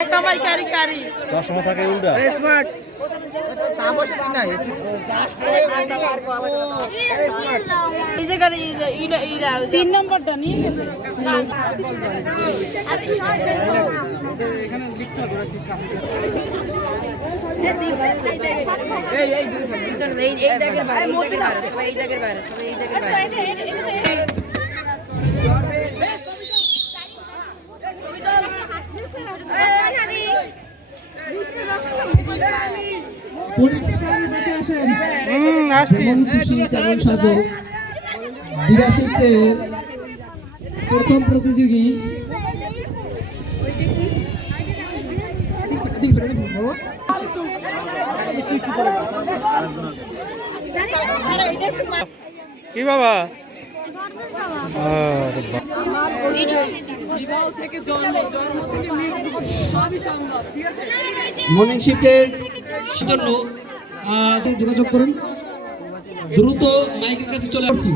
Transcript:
কামাই কারি কারি চশমা থাকে উল্টা স্মার্ট এই যে গাড়ি ইলা ইলা 3 নম্বরটা নিয়ে গেছে এখানে লিখতে ধরে কি শাস্তি এই জায়গার বাইরে এই জায়গার বাইরে সবাই এই জায়গার বাইরে প্রথম প্রতিযোগী কি বাবা মর্নিং শিফটের জন্য যোগাযোগ করুন দ্রুত মাইকের কাছে চলে আসছি।